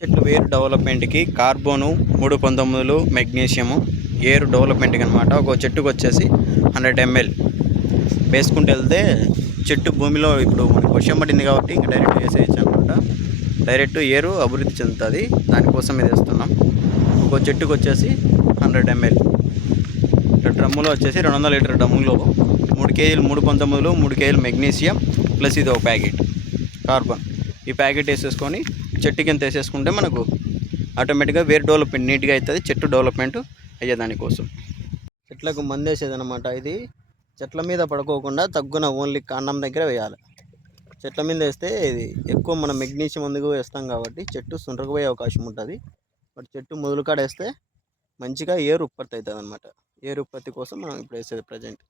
చెట్లు వేరు డెవలప్మెంట్కి కార్బోను మూడు పంతొమ్మిదిలు మెగ్నీషియము ఏరు డెవలప్మెంట్కి అనమాట ఒక చెట్టుకు వచ్చేసి హండ్రెడ్ ఎంఎల్. వేసుకుంటూ వెళ్తే చెట్టు భూమిలో ఇప్పుడు మనకి వర్షం పడింది కాబట్టి ఇంకా డైరెక్ట్ వేసేయచ్చు అనమాట డైరెక్ట్ ఏరు అభివృద్ధి చెందుతుంది. దానికోసం ఇది వేస్తున్నాం. ఒక చెట్టుకు వచ్చేసి హండ్రెడ్ ఎంఎల్. డ్రమ్ములో వచ్చేసి రెండు వందల లీటర్ డ్రమ్ములో మూడు కేజీలు మూడు పంతొమ్మిదిలు మూడు కేజీలు మెగ్నీషియం ప్లస్ ఇది ఒక ప్యాకెట్ కార్బన్. ఈ ప్యాకెట్ వేసేసుకొని చెట్టు కింద వేసేసుకుంటే మనకు ఆటోమేటిక్గా వేరు డెవలప్మెంట్ నీట్గా అవుతుంది చెట్టు డెవలప్మెంట్ అయ్యేదానికోసం. చెట్లకు మందేసేది అనమాట ఇది. చెట్ల మీద పడుకోకుండా తగ్గున ఓన్లీ కాండం దగ్గర వేయాలి. చెట్ల మీద వేస్తే ఇది ఎక్కువ మనం మెగ్నీషియం అందుకు వేస్తాం కాబట్టి చెట్టు సుండ్రకపోయే అవకాశం ఉంటుంది. బట్ చెట్టు మొదలు కాడ వేస్తే మంచిగా ఏరు ఉత్పత్తి అవుతుంది అనమాట ఏరు ఉత్పత్తి కోసం మనం ఇప్పుడు వేసేది ప్రజెంట్